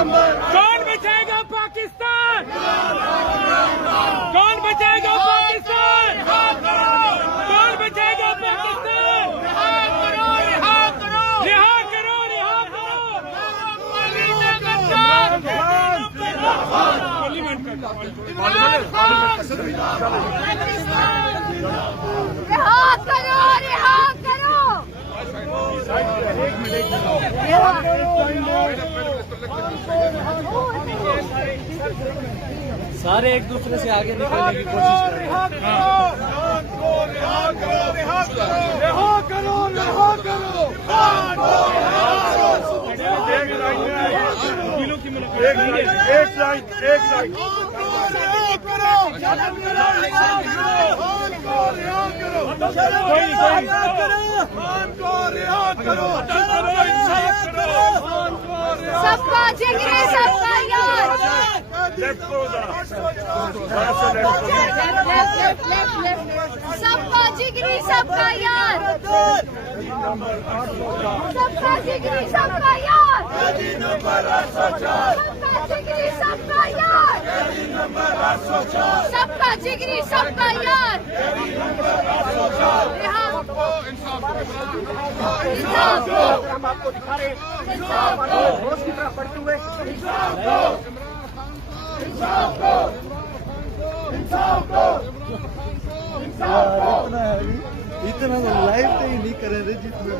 कौन बचाएगा पाकिस्तान? कौन बचाएगा पाकिस्तान? कौन बचाएगा पाकिस्तान? रिहा करो, रिहा करो, रिहा करो। सारे एक दूसरे से आगे निकलने की कोशिश कर रहे हैं। एक लाइन सबका जिगरी सबका यार, सबका जिगरी सबका यार, सबका जिगरी सबका यार, सबका जिगरी सबका यार, सबका जिगरी सबका यार। हम आपको दिखा रहे हैं रोज की तरह बढ़ते हुए इतना लाइव तो ही नहीं करे रहे जितने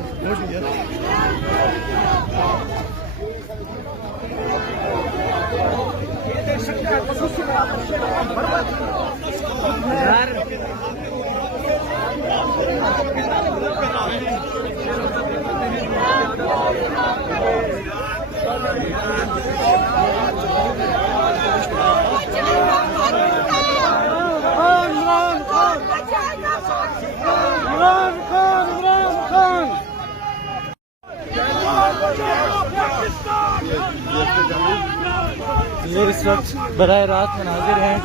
ये इस वक्त बराह रास्त में हाजिर हैं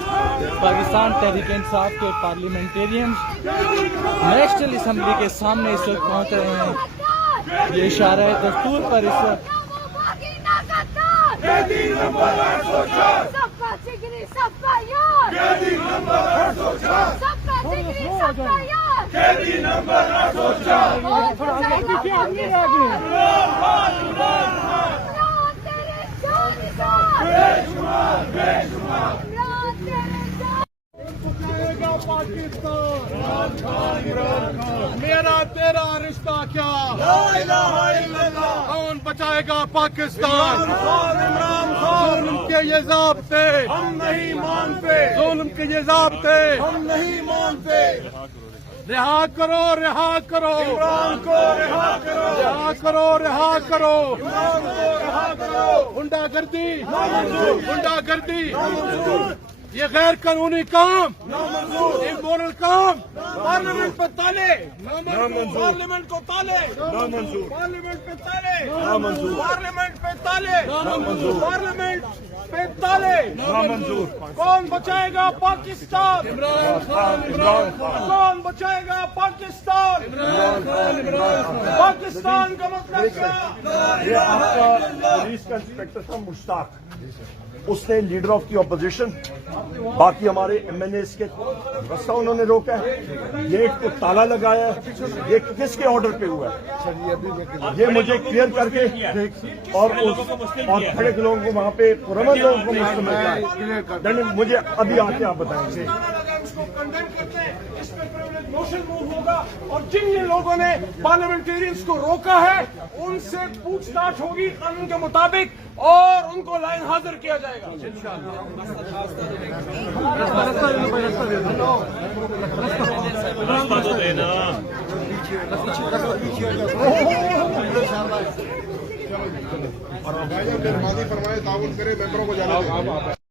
पाकिस्तान तहरीक इंसाफ के पार्लियामेंटेरियंस नेशनल असम्बली के सामने इस वक्त पहुंच रहे हैं। ये इशारा दस्तूर पर इस वक्त सबका जिगरी सबका यार, सबका जिगरी सबका यार, मेरा तेरा रिश्ता क्या? कौन बचाएगा पाकिस्तान? जुल्म के ये ज़ाब्ते हम नहीं मानते, जुल्म के ये ज़ाब्ते हम नहीं मानते। रिहा करो, रिहा करो इमरान को, रिहा करो, रिहा करो, रिहा करो इमरान को, रिहा करो। गुंडागर्दी गुंडागर्दी, ये गैर कानूनी काम, इमोरल काम, पार्लियामेंट पे ताले, पार्लियामेंट को ताले, पार्लियामेंट पे ताले, पार्लियामेंट पे ताले, पार्लियामेंट पे ताले। कौन बचाएगा पाकिस्तान? कौन बचाएगा पाकिस्तान? पाकिस्तान का मतलब क्या? ये आपका पुलिस का इंस्पेक्टर था मुश्ताक, उसने लीडर ऑफ दी ऑपोजिशन, बाकी हमारे एमएनए के रास्ता उन्होंने रोका है, गेट को ताला लगाया। ये किसके ऑर्डर पे हुआ है? ये मुझे क्लियर करके और खड़े लोगों को वहाँ पे पुरमन लोगों को मुझे अभी आके आप बताएंगे। इस पे प्रिविलेज मोशन मूव होगा और जिन ये लोगों ने पार्लियामेंटेरियंस को रोका है उनसे पूछताछ होगी कानून के मुताबिक और उनको लाइन हाजिर किया जाएगा। मेहरबानी फरमाए ताउन करे मेंबरों को जाना।